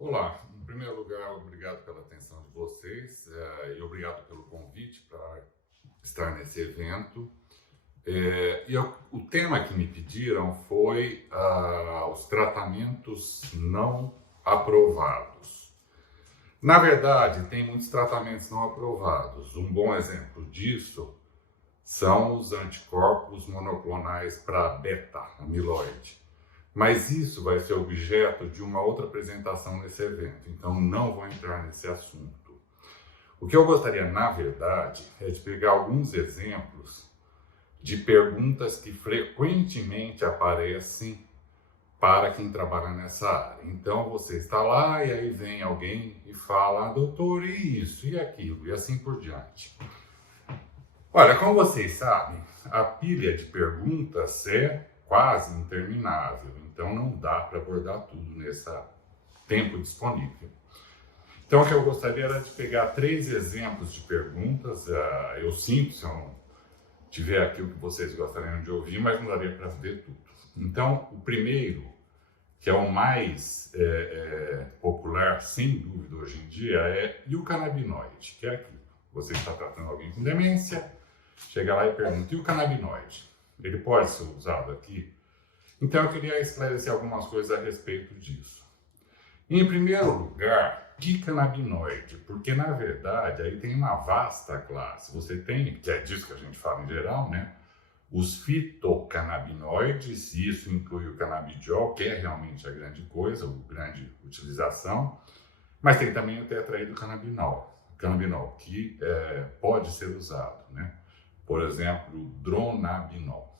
Olá, em primeiro lugar, obrigado pela atenção de vocês e obrigado pelo convite para estar nesse evento. O tema que me pediram foi os tratamentos não aprovados. Na verdade, tem muitos tratamentos não aprovados. Um bom exemplo disso são os anticorpos monoclonais para beta-amiloide. Mas isso vai ser objeto de uma outra apresentação nesse evento, então não vou entrar nesse assunto. O que eu gostaria, na verdade, é de pegar alguns exemplos de perguntas que frequentemente aparecem para quem trabalha nessa área. Então você está lá e aí vem alguém e fala, doutor, e isso, e aquilo, e assim por diante. Olha, como vocês sabem, a pilha de perguntas é quase interminável, então não dá para abordar tudo nesse tempo disponível. Então o que eu gostaria era de pegar 3 exemplos de perguntas, eu sinto se eu não tiver aqui o que vocês gostariam de ouvir, mas não daria para ver tudo. Então o primeiro, que é o mais popular, sem dúvida hoje em dia, e o canabinoide, que é aquilo. Você está tratando alguém com demência, chega lá e pergunta, e o canabinoide? Ele pode ser usado aqui? Então eu queria esclarecer algumas coisas a respeito disso. Em primeiro lugar, que canabinoide? Porque na verdade aí tem uma vasta classe. Você tem, que é disso que a gente fala em geral, né? Os fitocannabinoides, e isso inclui o canabidiol, que é realmente a grande coisa, a grande utilização, mas tem também o tetraidrocannabinol, que pode ser usado, né? Por exemplo, o dronabinol.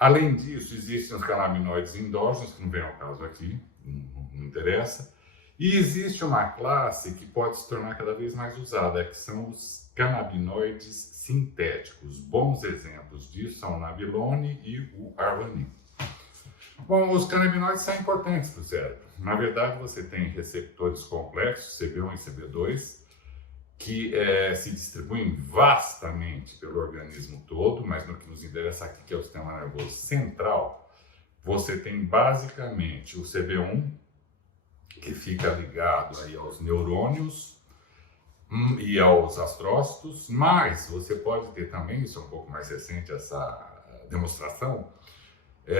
Além disso, existem os canabinoides endógenos, que não vem ao caso aqui, não interessa, e existe uma classe que pode se tornar cada vez mais usada, que são os canabinoides sintéticos. Bons exemplos disso são o nabilone e o arvanin. Bom, os canabinoides são importantes para o cérebro. Na verdade, você tem receptores complexos, CB1 e CB2, que se distribuem vastamente pelo organismo todo, mas no que nos interessa aqui, que é o sistema nervoso central, você tem basicamente o CB1, que fica ligado aí aos neurônios e aos astrócitos, mas você pode ter também, isso é um pouco mais recente essa demonstração,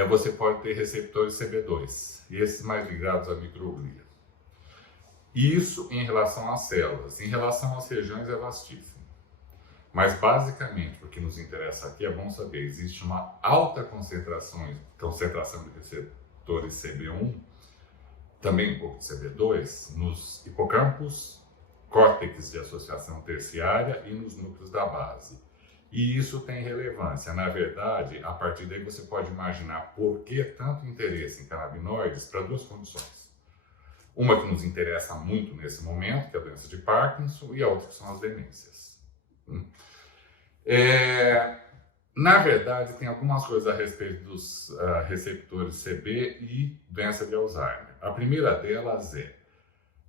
você pode ter receptores CB2, e esses mais ligados à microglia. Isso em relação às células. Em relação às regiões é vastíssimo. Mas basicamente, o que nos interessa aqui é bom saber, existe uma alta concentração de receptores CB1, também um pouco de CB2, nos hipocampos, córtex de associação terciária e nos núcleos da base. E isso tem relevância. Na verdade, a partir daí você pode imaginar por que tanto interesse em canabinoides para 2 condições. Uma que nos interessa muito nesse momento, que é a doença de Parkinson, e a outra que são as demências. Na verdade, tem algumas coisas a respeito dos receptores CB e doença de Alzheimer. A primeira delas é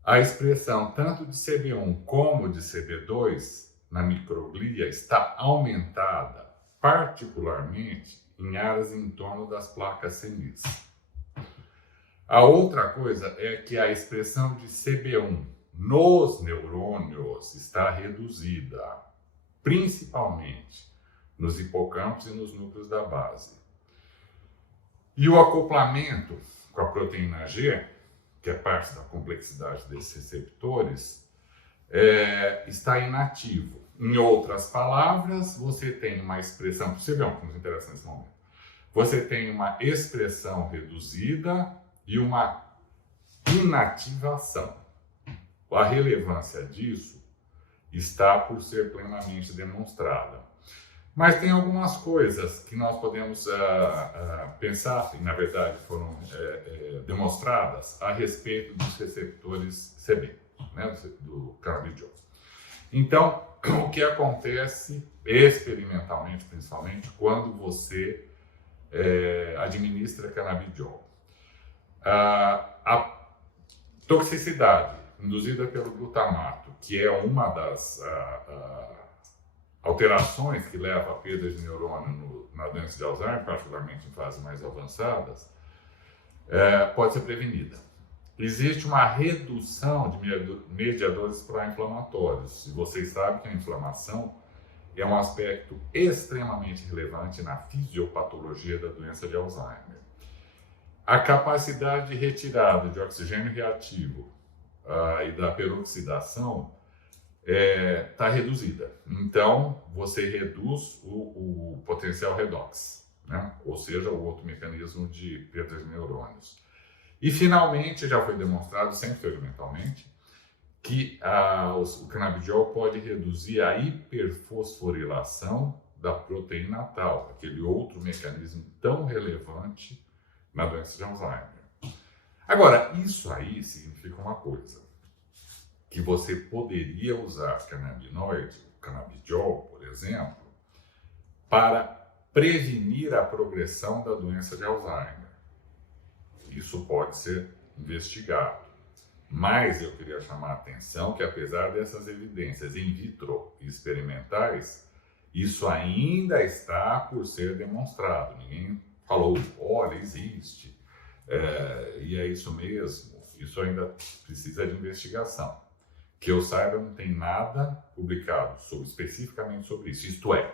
a expressão tanto de CB1 como de CB2 na microglia está aumentada, particularmente em áreas em torno das placas senis. A outra coisa é que a expressão de CB1 nos neurônios está reduzida, principalmente nos hipocampos e nos núcleos da base. E o acoplamento com a proteína G, que é parte da complexidade desses receptores, está inativo. Em outras palavras, você tem uma expressão, CB1, que nos interessa nesse momento, você tem uma expressão reduzida e uma inativação. A relevância disso está por ser plenamente demonstrada. Mas tem algumas coisas que nós podemos pensar, e na verdade foram demonstradas, a respeito dos receptores CB, né, do canabidiol. Então, o que acontece experimentalmente, principalmente, quando você administra canabidiol? A toxicidade induzida pelo glutamato, que é uma das alterações que leva à perda de neurônio na doença de Alzheimer, particularmente em fases mais avançadas, pode ser prevenida. existe uma redução de mediadores pró-inflamatórios. E vocês sabem que a inflamação é um aspecto extremamente relevante na fisiopatologia da doença de Alzheimer. A capacidade de retirada de oxigênio reativo e da peroxidação está reduzida. Então, você reduz o potencial redox, né? Ou seja, o outro mecanismo de perda de neurônios. E, finalmente, já foi demonstrado, sempre experimentalmente, que o canabidiol pode reduzir a hiperfosforilação da proteína tau, aquele outro mecanismo tão relevante na doença de Alzheimer. Agora, isso aí significa uma coisa, que você poderia usar canabinoide, o canabidiol, por exemplo, para prevenir a progressão da doença de Alzheimer. Isso pode ser investigado. Mas eu queria chamar a atenção que, apesar dessas evidências in vitro e experimentais, isso ainda está por ser demonstrado. Ninguém falou, olha, existe. E é isso mesmo. Isso ainda precisa de investigação. Que eu saiba, não tem nada publicado especificamente sobre isso. Isto é,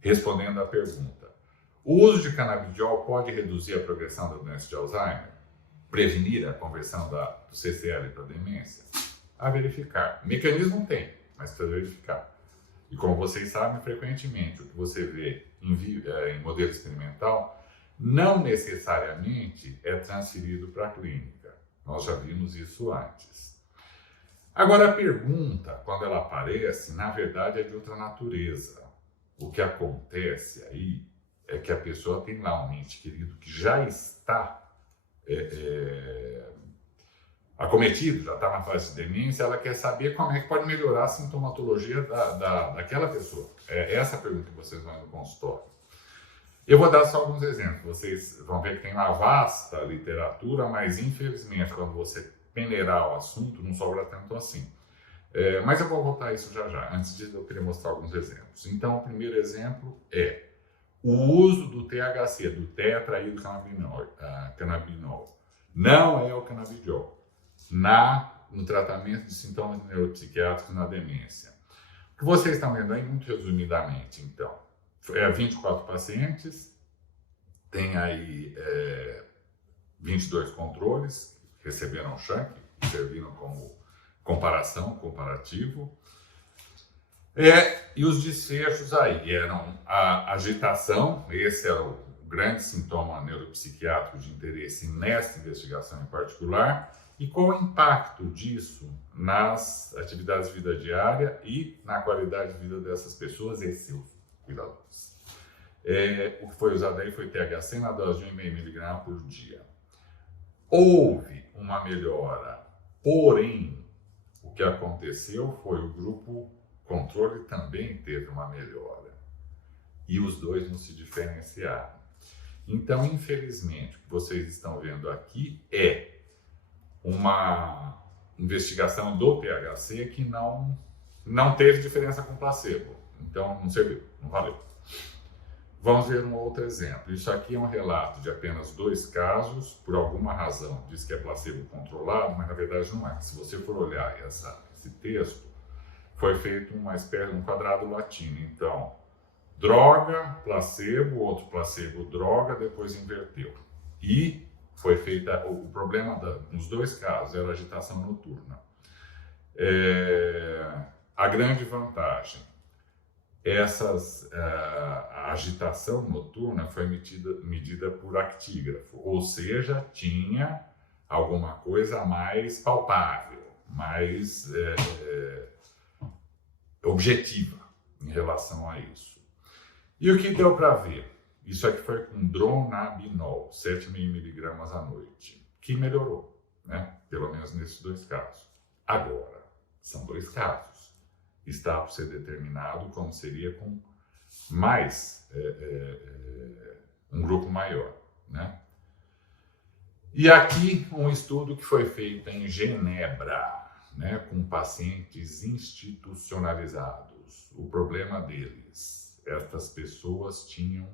respondendo à pergunta, o uso de canabidiol pode reduzir a progressão da doença de Alzheimer? Prevenir a conversão do CCL para demência? A verificar. Mecanismo tem, mas precisa verificar. E como vocês sabem, frequentemente o que você vê em modelo experimental não necessariamente é transferido para a clínica. Nós já vimos isso antes. Agora, a pergunta, quando ela aparece, na verdade é de outra natureza. O que acontece aí é que a pessoa tem lá um ente querido que já está acometido, já está na fase de demência, ela quer saber como é que pode melhorar a sintomatologia daquela pessoa. É essa a pergunta que vocês vão no consultório. Eu vou dar só alguns exemplos. Vocês vão ver que tem uma vasta literatura, mas infelizmente quando você peneirar o assunto não sobra tanto assim. Mas eu vou voltar a isso já já. Antes disso eu queria mostrar alguns exemplos. Então o primeiro exemplo é o uso do THC, do tetraidrocannabinol, não é o canabidiol, no tratamento de sintomas neuropsiquiátricos na demência. O que vocês estão vendo aí, muito resumidamente, então, 24 pacientes, tem aí 22 controles, receberam shunt, serviram como comparativo. E os desfechos aí eram a agitação, esse era o grande sintoma neuropsiquiátrico de interesse nesta investigação em particular, e qual o impacto disso nas atividades de vida diária e na qualidade de vida dessas pessoas e seus cuidadores. O que foi usado aí foi THC na dose de 1,5 mg por dia. Houve uma melhora, porém, o que aconteceu foi o grupo controle também teve uma melhora. E os dois não se diferenciaram. Então, infelizmente, o que vocês estão vendo aqui é uma investigação do THC que não teve diferença com placebo. Então, não serviu, não valeu. Vamos ver um outro exemplo. Isso aqui é um relato de apenas 2 casos. Por alguma razão, diz que é placebo controlado, mas na verdade não é. Se você for olhar esse texto, foi feito uma espécie de um quadrado latino. Então, droga, placebo, outro placebo, droga, depois inverteu. E foi feita, o problema nos 2 casos era agitação noturna. A grande vantagem, a agitação noturna foi medida por actígrafo, ou seja, tinha alguma coisa mais palpável, mais objetiva em relação a isso. E o que deu para ver? Isso aqui foi com dronabinol, 7,5 mg à noite, que melhorou, né? Pelo menos nesses 2 casos. Agora, são 2 casos. Está por ser determinado como seria com mais um grupo maior, né? E aqui um estudo que foi feito em Genebra, né, com pacientes institucionalizados. O problema deles, estas pessoas tinham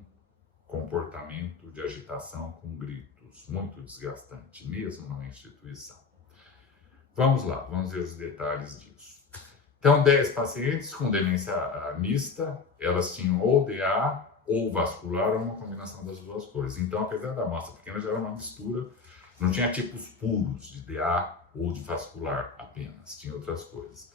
comportamento de agitação com gritos, muito desgastante, mesmo numa instituição. Vamos lá, vamos ver os detalhes disso. Então, 10 pacientes com demência mista, elas tinham ou DA ou vascular, ou uma combinação das duas coisas. Então, apesar da amostra pequena, já era uma mistura, não tinha tipos puros de DA ou de vascular apenas, tinha outras coisas.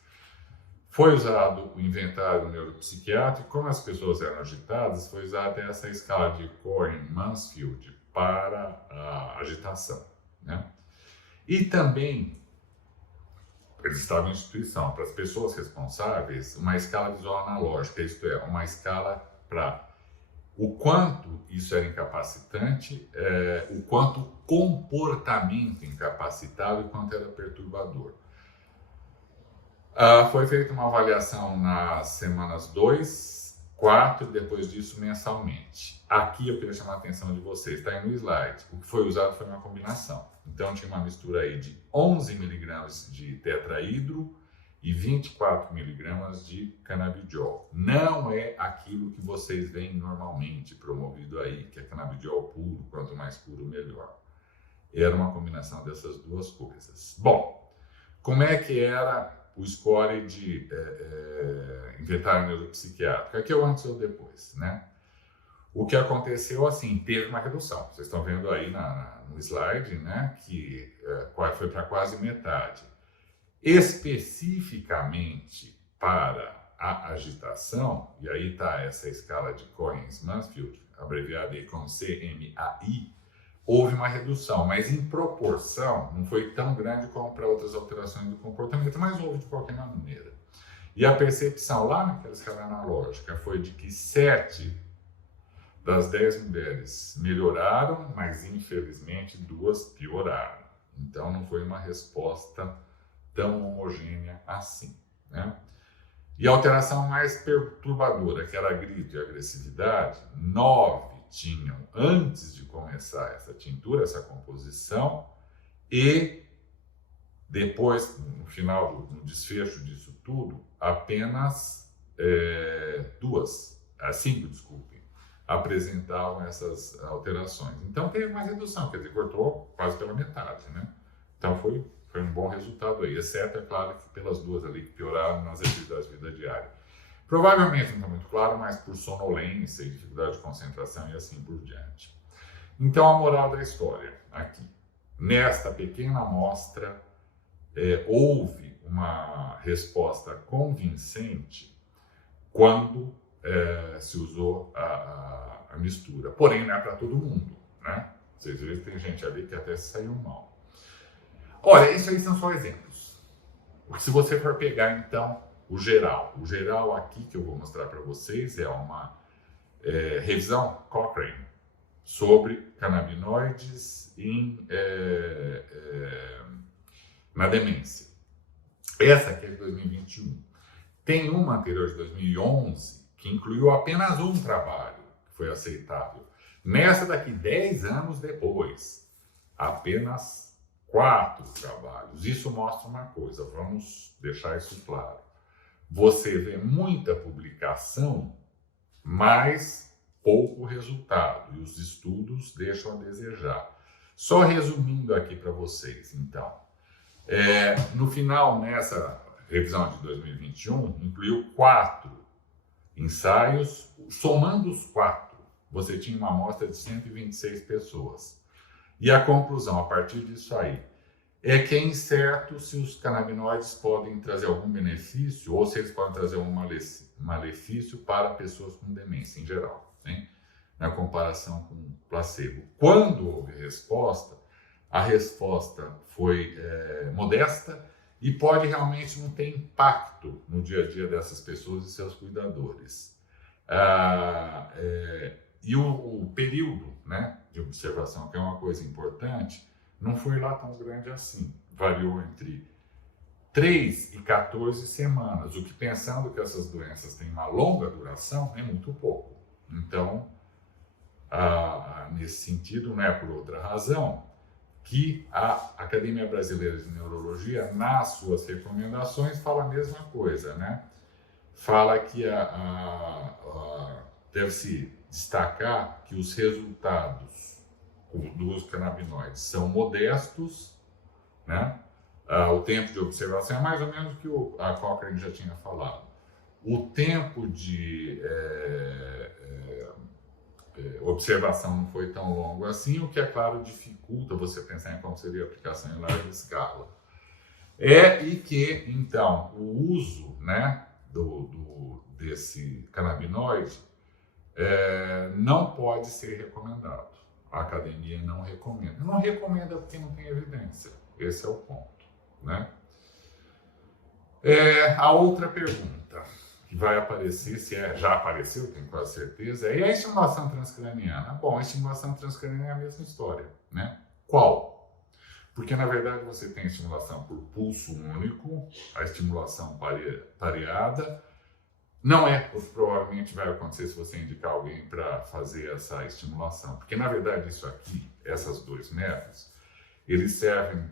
Foi usado o inventário neuropsiquiátrico, como as pessoas eram agitadas, foi usada essa escala de Cohen-Mansfield para a agitação, né? E também, eles estavam em instituição, para as pessoas responsáveis, uma escala visual analógica, isto é, uma escala para o quanto isso era incapacitante, o quanto comportamento incapacitado e quanto era perturbador. Foi feita uma avaliação nas semanas 2, 4 e depois disso mensalmente. Aqui eu queria chamar a atenção de vocês, está aí no slide. O que foi usado foi uma combinação. Então tinha uma mistura aí de 11 miligramas de tetrahidro e 24 miligramas de canabidiol. Não é aquilo que vocês veem normalmente promovido aí, que é canabidiol puro, quanto mais puro melhor. Era uma combinação dessas duas coisas. Bom, como é que era o score de inventário neuropsiquiátrico? Aqui é o antes ou depois, né? O que aconteceu, assim, teve uma redução. Vocês estão vendo aí no slide, né, que foi para quase metade. Especificamente para a agitação, e aí está essa escala de Cohen-Mansfield, abreviada aí como CMAI, houve uma redução, mas em proporção não foi tão grande como para outras alterações do comportamento, mas houve de qualquer maneira. E a percepção lá naquela escala analógica foi de que 7 das 10 mulheres melhoraram, mas infelizmente 2 pioraram. Então não foi uma resposta tão homogênea assim, né? E a alteração mais perturbadora, que era grito e agressividade, 9 tinham antes de começar essa tintura, essa composição, e depois, no final, no desfecho disso tudo, apenas 5, desculpem, apresentavam essas alterações. Então teve uma redução, quer dizer, cortou quase pela metade, né? Então foi um bom resultado aí, exceto, é claro, que pelas duas ali que pioraram nas atividades de vida diária. Provavelmente não está muito claro, mas por sonolência e dificuldade de concentração e assim por diante. Então, a moral da história aqui. Nesta pequena amostra, houve uma resposta convincente quando se usou a mistura. Porém, não é para todo mundo, né? Vocês veem que tem gente ali que até saiu mal. Olha, isso aí são só exemplos. Se você for pegar, então, o geral aqui que eu vou mostrar para vocês é uma revisão Cochrane sobre canabinoides na demência. Essa aqui é de 2021. Tem uma anterior de 2011 que incluiu apenas um trabalho que foi aceitável. Nessa daqui, 10 anos depois, apenas 4 trabalhos. Isso mostra uma coisa, vamos deixar isso claro. Você vê muita publicação, mas pouco resultado, e os estudos deixam a desejar. Só resumindo aqui para vocês, então. No final, nessa revisão de 2021, incluiu 4 ensaios. Somando os 4, você tinha uma amostra de 126 pessoas. E a conclusão, a partir disso aí, é que é incerto se os canabinoides podem trazer algum benefício ou se eles podem trazer algum malefício para pessoas com demência em geral, né? Na comparação com placebo. Quando houve resposta, a resposta foi modesta e pode realmente não ter impacto no dia a dia dessas pessoas e seus cuidadores. E o período, né, de observação, que é uma coisa importante, não foi lá tão grande assim. Variou entre 3 e 14 semanas, o que, pensando que essas doenças têm uma longa duração, é muito pouco. Então, nesse sentido, não é por outra razão que a Academia Brasileira de Neurologia, nas suas recomendações, fala a mesma coisa, né? Fala que deve-se destacar que os resultados dos canabinoides são modestos, né? O tempo de observação é mais ou menos o que a Cochrane já tinha falado. O tempo de observação não foi tão longo assim, o que, é claro, dificulta você pensar em como seria a aplicação em larga escala. E que, então, o uso, né, desse canabinoide não pode ser recomendado. A academia não recomenda. Não recomenda porque não tem evidência. Esse é o ponto, né? A outra pergunta que vai aparecer, já apareceu, tenho quase certeza, é a estimulação transcraniana. Bom, a estimulação transcraniana é a mesma história, né? Qual? Porque, na verdade, você tem a estimulação por pulso único, a estimulação pareada. Não é o que provavelmente vai acontecer se você indicar alguém para fazer essa estimulação. Porque, na verdade, isso aqui, esses dois métodos, eles servem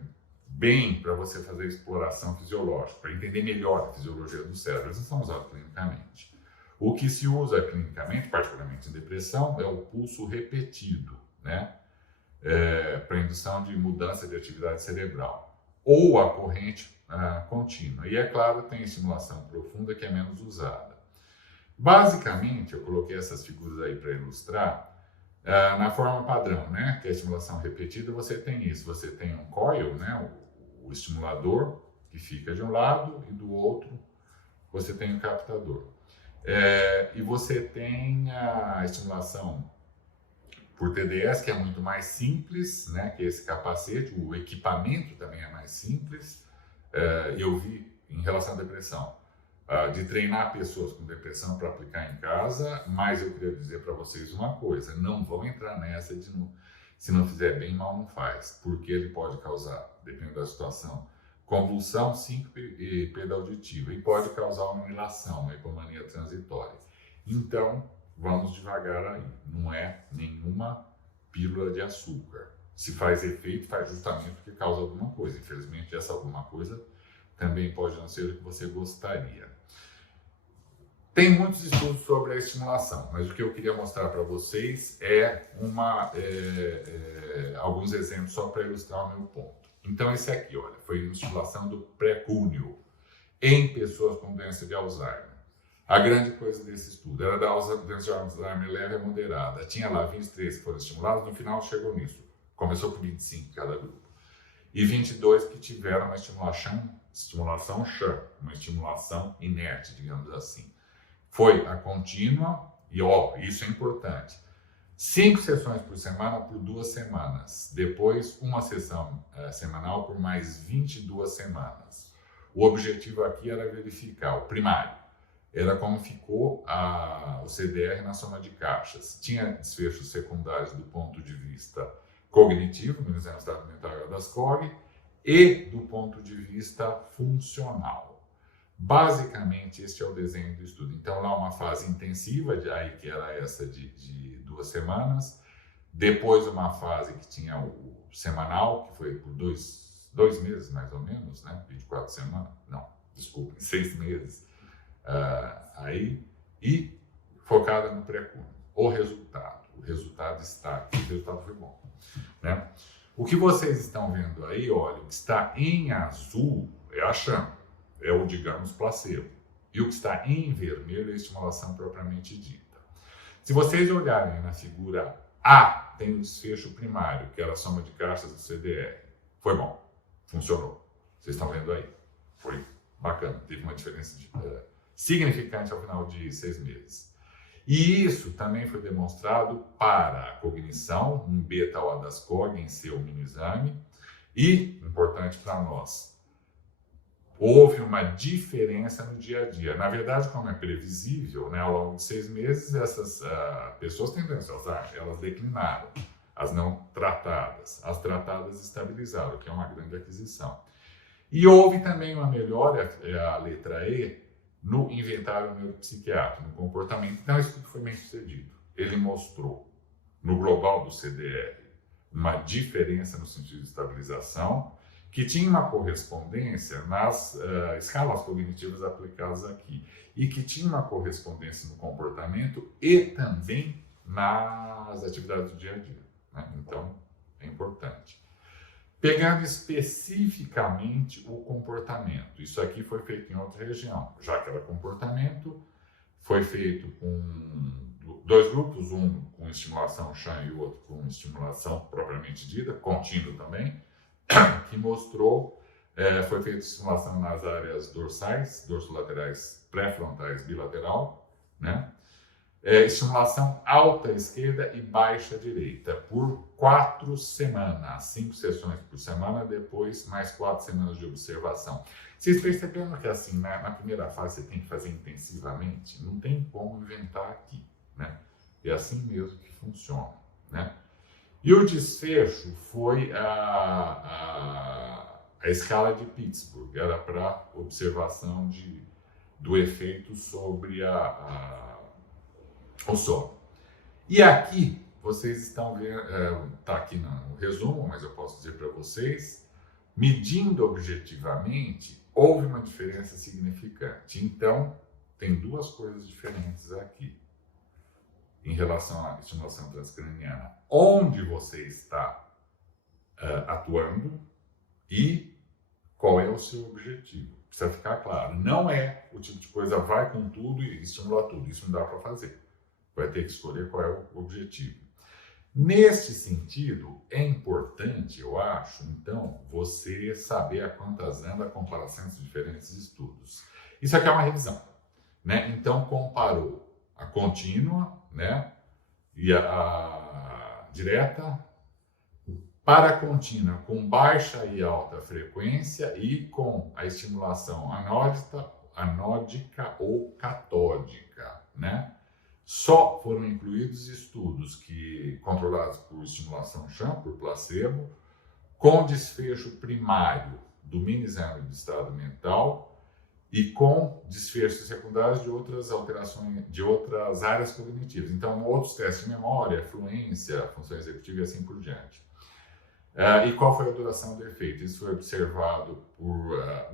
bem para você fazer exploração fisiológica, para entender melhor a fisiologia do cérebro. Eles não são usados clinicamente. O que se usa clinicamente, particularmente em depressão, é o pulso repetido, né? Para indução de mudança de atividade cerebral. Ou a corrente contínua. E, é claro, tem estimulação profunda que é menos usada. Basicamente, eu coloquei essas figuras aí para ilustrar. Na forma padrão, né, que é a estimulação repetida, você tem isso. Você tem um coil, né, o estimulador, que fica de um lado, e do outro você tem o captador. E você tem a estimulação por TDS, que é muito mais simples, né, que é esse capacete. O equipamento também é mais simples. Eu vi, em relação à depressão, de treinar pessoas com depressão para aplicar em casa, mas eu queria dizer para vocês uma coisa: não vão entrar nessa de se não fizer bem, mal não faz, porque ele pode causar, dependendo da situação, convulsão, síncope e perda auditiva, e pode causar uma inação, uma hipomania transitória. Então, vamos devagar aí, não é nenhuma pílula de açúcar. Se faz efeito, faz justamente porque causa alguma coisa. Infelizmente, essa alguma coisa também pode não ser o que você gostaria. Tem muitos estudos sobre a estimulação, mas o que eu queria mostrar para vocês é alguns exemplos só para ilustrar o meu ponto. Então, esse aqui, olha, foi uma estimulação do pré-cúneo em pessoas com doença de Alzheimer. A grande coisa desse estudo era da doença de Alzheimer leve a moderada. Tinha lá 23 que foram estimulados, no final chegou nisso. Começou com 25 cada grupo. E 22 que tiveram uma estimulação chã, uma estimulação inerte, digamos assim. Foi a contínua, e isso é importante, 5 sessões por semana por 2 semanas. Depois, uma sessão semanal por mais 22 semanas. O objetivo aqui era verificar, o primário, era como ficou o CDR na soma de caixas. Tinha desfechos secundários do ponto de vista cognitivo, no exame de estado mental das COG, e do ponto de vista funcional. Basicamente, este é o desenho do estudo. Então, lá uma fase intensiva, aí que era essa de 2 semanas. Depois, uma fase que tinha o semanal, que foi por 2 meses, mais ou menos, né? 24 semanas. Não, desculpem, 6 meses. E focada no pré-cúneo. O resultado está aqui. O resultado foi bom, né? O que vocês estão vendo aí, olha, o que está em azul é a chama. É o, digamos, placebo. E o que está em vermelho é a estimulação propriamente dita. Se vocês olharem na figura A, tem um desfecho primário, que era a soma de caixas do CDR. Foi bom, funcionou. Vocês estão vendo aí. Foi bacana, teve uma diferença significante ao final de 6 meses. E isso também foi demonstrado para a cognição, um beta-O-ADAS-COG em seu mini-exame. E, importante para nós, houve uma diferença no dia a dia. Na verdade, como é previsível, né, ao longo de 6 meses, essas pessoas têm doença Alzheimer, elas declinaram, as não tratadas. As tratadas estabilizaram, que é uma grande aquisição. E houve também uma melhora, a letra E, no inventário neuropsiquiátrico, no comportamento. Então, isso foi bem sucedido. Ele mostrou, no global do CDR, uma diferença no sentido de estabilização, que tinha uma correspondência nas escalas cognitivas aplicadas aqui, e que tinha uma correspondência no comportamento e também nas atividades do dia a dia, né? Então, é importante. Pegando especificamente o comportamento. Isso aqui foi feito em outra região. Já que era comportamento, foi feito com 2 grupos, um com estimulação Chan e o outro com estimulação propriamente dita, contínua também, que mostrou, foi feita estimulação nas áreas dorsais, dorsolaterais, pré-frontais, bilateral, né? Estimulação alta esquerda e baixa direita por 4 semanas, 5 sessões por semana, depois mais 4 semanas de observação. Vocês perceberam que assim, na primeira fase você tem que fazer intensivamente? Não tem como inventar aqui, né? É assim mesmo que funciona, né? E o desfecho foi a escala de Pittsburgh, era para observação do efeito sobre o sono. E aqui, vocês estão vendo, está aqui no resumo, mas eu posso dizer para vocês, medindo objetivamente, houve uma diferença significante. Então, tem 2 coisas diferentes aqui, em relação à estimulação transcraniana. Onde você está atuando e qual é o seu objetivo. Precisa ficar claro. Não é o tipo de coisa, vai com tudo e estimula tudo. Isso não dá para fazer. Vai ter que escolher qual é o objetivo. Neste sentido, é importante, eu acho, então, você saber a quantas anda a comparação entre diferentes estudos. Isso aqui é uma revisão, né? Então, comparou a contínua, né, e a direta, para a contínua com baixa e alta frequência e com a estimulação anódica ou catódica, né? Só foram incluídos estudos controlados por estimulação Chan, por placebo, com desfecho primário do mini exame de estado mental e com desfechos secundários de outras alterações, de outras áreas cognitivas. Então, outros testes de memória, fluência, função executiva e assim por diante. E qual foi a duração do efeito? Isso foi observado por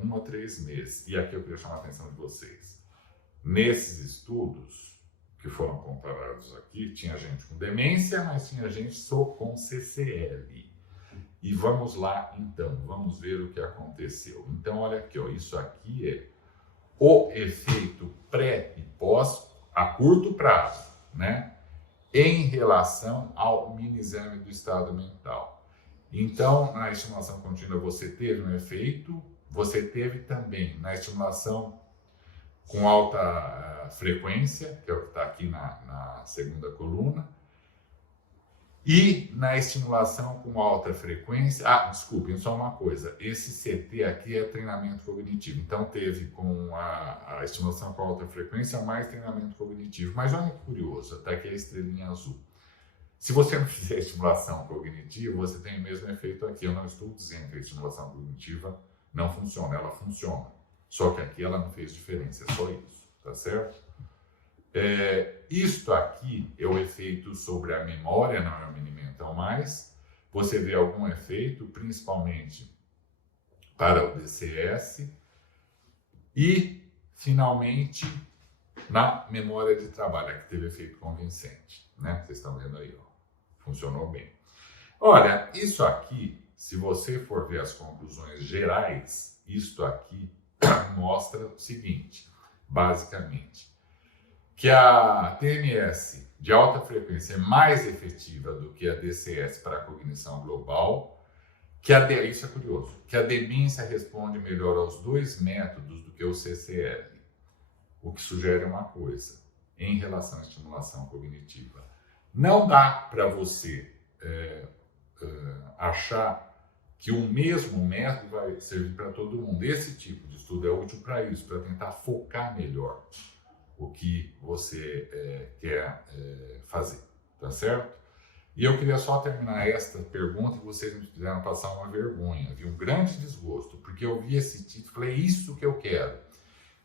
1 a 3 meses. E aqui eu queria chamar a atenção de vocês. Nesses estudos que foram comparados aqui, tinha gente com demência, mas tinha gente só com CCL. E vamos lá, então, vamos ver o que aconteceu. Então, olha aqui, ó, isso aqui é o efeito pré e pós a curto prazo, né? Em relação ao mini exame do estado mental. Então, na estimulação contínua você teve um efeito, você teve também na estimulação com alta frequência, que é o que está aqui na segunda coluna, e na estimulação com alta frequência... desculpem, só uma coisa, esse CT aqui é treinamento cognitivo, então teve com a estimulação com alta frequência mais treinamento cognitivo, mas olha que curioso, está aqui a estrelinha azul. Se você não fizer estimulação cognitiva, você tem o mesmo efeito aqui. Eu não estou dizendo que a estimulação cognitiva não funciona, ela funciona. Só que aqui ela não fez diferença, é só isso, tá certo? Isto aqui é o efeito sobre a memória, não é o mini mental mais. Você vê algum efeito, principalmente para o DCS. E, finalmente, na memória de trabalho, que teve efeito convincente, né? Vocês estão vendo aí, ó. Funcionou bem. Olha, isso aqui, se você for ver as conclusões gerais, isto aqui mostra o seguinte, basicamente, que a TMS de alta frequência é mais efetiva do que a DCS para a cognição global, isso é curioso, que a demência responde melhor aos 2 métodos do que o CCL, o que sugere uma coisa, em relação à estimulação cognitiva. Não dá para você achar que o mesmo método vai servir para todo mundo. Esse tipo de estudo é útil para isso, para tentar focar melhor o que você quer fazer, tá certo? E eu queria só terminar esta pergunta e vocês me fizeram passar uma vergonha, viu? Um grande desgosto, porque eu vi esse título e falei, isso que eu quero.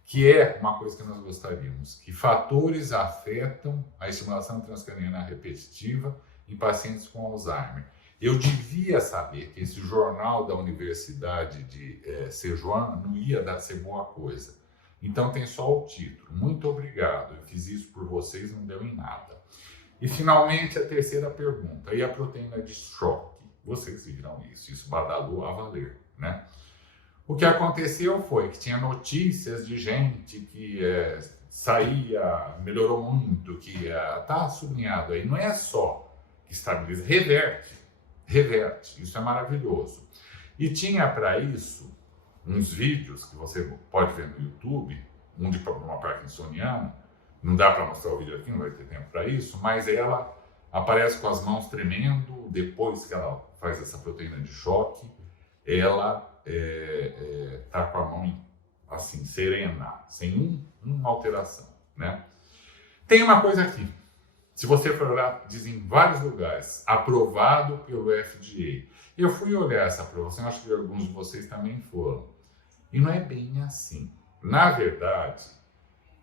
Que é uma coisa que nós gostaríamos, que fatores afetam a estimulação transcraniana repetitiva em pacientes com Alzheimer. Eu devia saber que esse jornal da Universidade de Sichuan não ia ser boa coisa. Então tem só o título. Muito obrigado, eu fiz isso por vocês, não deu em nada. E finalmente a terceira pergunta, e a proteína de choque, Vocês viram isso badalou a valer, né? O que aconteceu foi que tinha notícias de gente que saía, melhorou muito, que tá sublinhado aí, não é só que estabiliza, reverte, isso é maravilhoso. E tinha para isso uns vídeos que você pode ver no YouTube, um de uma parkinsoniana, não dá para mostrar o vídeo aqui, não vai ter tempo para isso, mas ela aparece com as mãos tremendo, depois que ela faz essa proteína de choque, ela tá com a mão assim, serena, sem uma alteração, né? Tem uma coisa aqui, se você for olhar, diz em vários lugares, aprovado pelo FDA. Eu fui olhar essa aprovação, acho que alguns de vocês também foram, e não é bem assim. Na verdade,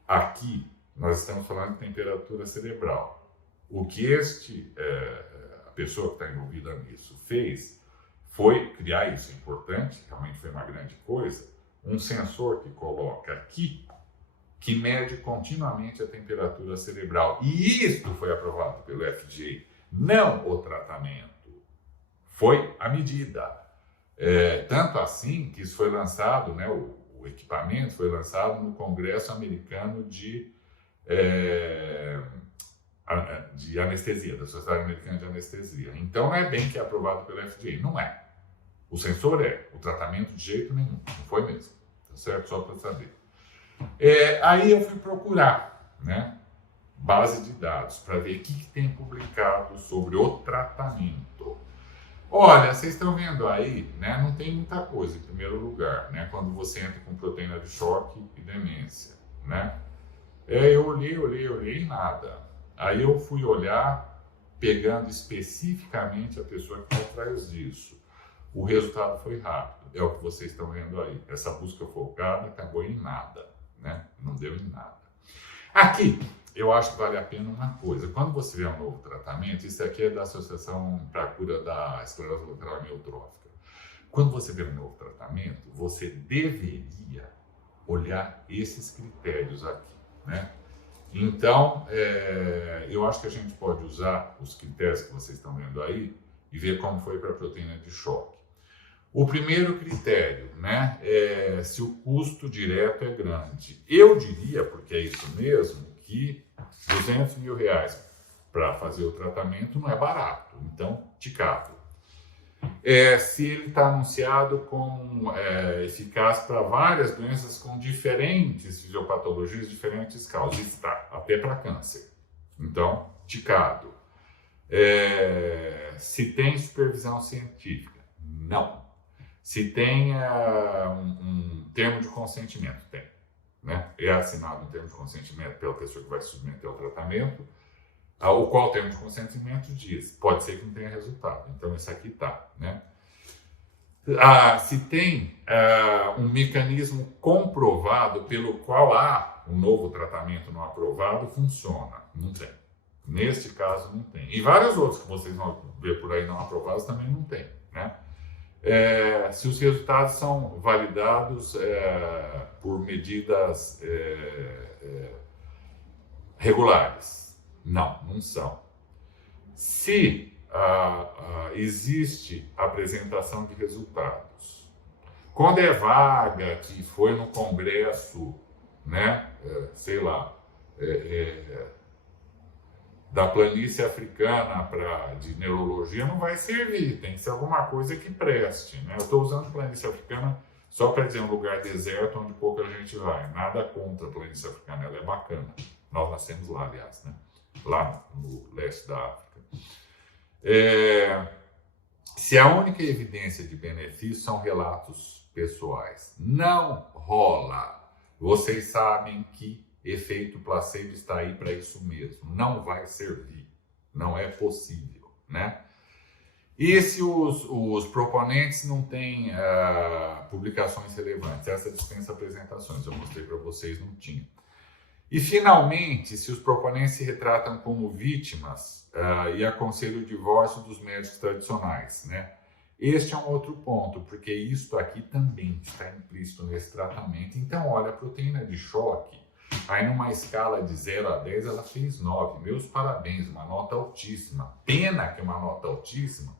aqui nós estamos falando de temperatura cerebral. O que a pessoa que está envolvida nisso fez foi criar, isso é importante, realmente foi uma grande coisa, um sensor que coloca aqui, que mede continuamente a temperatura cerebral. E isso foi aprovado pelo FDA, não o tratamento, foi a medida. Tanto assim que isso foi lançado, né, o equipamento foi lançado no Congresso Americano de Anestesia, da Sociedade Americana de Anestesia. Então não é bem que é aprovado pelo FDA, não é. O sensor o tratamento de jeito nenhum, não foi mesmo, tá certo? Só para saber. Aí eu fui procurar, né, base de dados para ver o que tem publicado sobre o tratamento. Olha, vocês estão vendo aí, né, não tem muita coisa em primeiro lugar, né, quando você entra com proteína de choque e demência, né. Eu olhei e nada. Aí eu fui olhar, pegando especificamente a pessoa que está atrás disso. O resultado foi rápido, é o que vocês estão vendo aí. Essa busca focada acabou em nada, né? Não deu em nada. Aqui, eu acho que vale a pena uma coisa. Quando você vê um novo tratamento, isso aqui é da Associação para a Cura da Esclerose Lateral Amiotrófica. Quando você vê um novo tratamento, você deveria olhar esses critérios aqui, né? Então, eu acho que a gente pode usar os critérios que vocês estão vendo aí e ver como foi para a proteína de choque. O primeiro critério, né, é se o custo direto é grande. Eu diria, porque é isso mesmo, que R$200 mil para fazer o tratamento não é barato, então, ticado. Se ele está anunciado com eficaz para várias doenças com diferentes fisiopatologias, diferentes causas, está, até para câncer. Então, ticado. Se tem supervisão científica, não. Se tem um termo de consentimento, tem. Né? É assinado um termo de consentimento pela pessoa que vai se submeter ao tratamento, o qual termo de consentimento diz, pode ser que não tenha resultado, então esse aqui está, né? Se tem um mecanismo comprovado pelo qual um novo tratamento não aprovado, funciona, não tem. Neste caso não tem. E vários outros que vocês vão ver por aí não aprovados também não tem, né? Se os resultados são validados por medidas regulares. Não são. Se existe apresentação de resultados, quando é vaga, que foi no congresso, né, sei lá, da planície africana de neurologia, não vai servir, tem que ser alguma coisa que preste, né? Eu estou usando planície africana só para dizer um lugar deserto onde pouca gente vai, nada contra a planície africana, ela é bacana, nós nascemos lá, aliás, né? Lá no leste da África. Se a única evidência de benefício são relatos pessoais, não rola. Vocês sabem que efeito placebo está aí para isso mesmo, não vai servir, não é possível, né? E se os proponentes não têm publicações relevantes, essa dispensa apresentações, eu mostrei para vocês, não tinha. E, finalmente, se os proponentes se retratam como vítimas e aconselham o divórcio dos médicos tradicionais, né? Este é um outro ponto, porque isto aqui também está implícito nesse tratamento. Então, olha, a proteína de choque, aí numa escala de 0 a 10, ela fez 9. Meus parabéns, uma nota altíssima. Pena que uma nota altíssima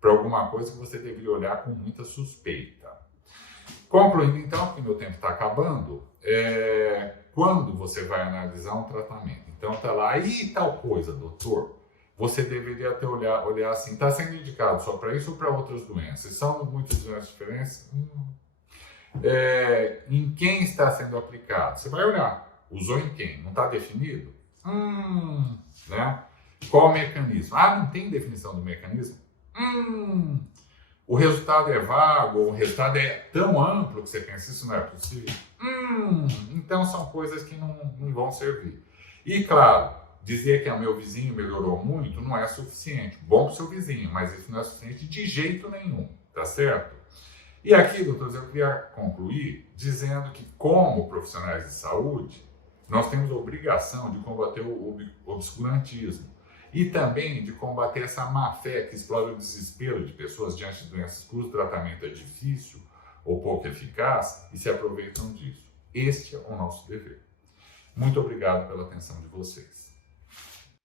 para alguma coisa que você deveria olhar com muita suspeita. Concluindo então, porque meu tempo está acabando, quando você vai analisar um tratamento, então está lá, e tal coisa, doutor, você deveria ter olhar assim, está sendo indicado só para isso ou para outras doenças? São muitas doenças diferentes? Em quem está sendo aplicado? Você vai olhar, usou em quem? Não está definido? Né? Qual o mecanismo? Não tem definição do mecanismo? O resultado é vago, ou o resultado é tão amplo que você pensa, isso não é possível? Então são coisas que não vão servir. E claro, dizer que o meu vizinho melhorou muito não é suficiente. Bom para o seu vizinho, mas isso não é suficiente de jeito nenhum, tá certo? E aqui, doutores, eu queria concluir dizendo que, como profissionais de saúde, nós temos a obrigação de combater o obscurantismo e também de combater essa má-fé que explora o desespero de pessoas diante de doenças cujo tratamento é difícil ou pouco eficaz e se aproveitam disso. Este é o nosso dever. Muito obrigado pela atenção de vocês.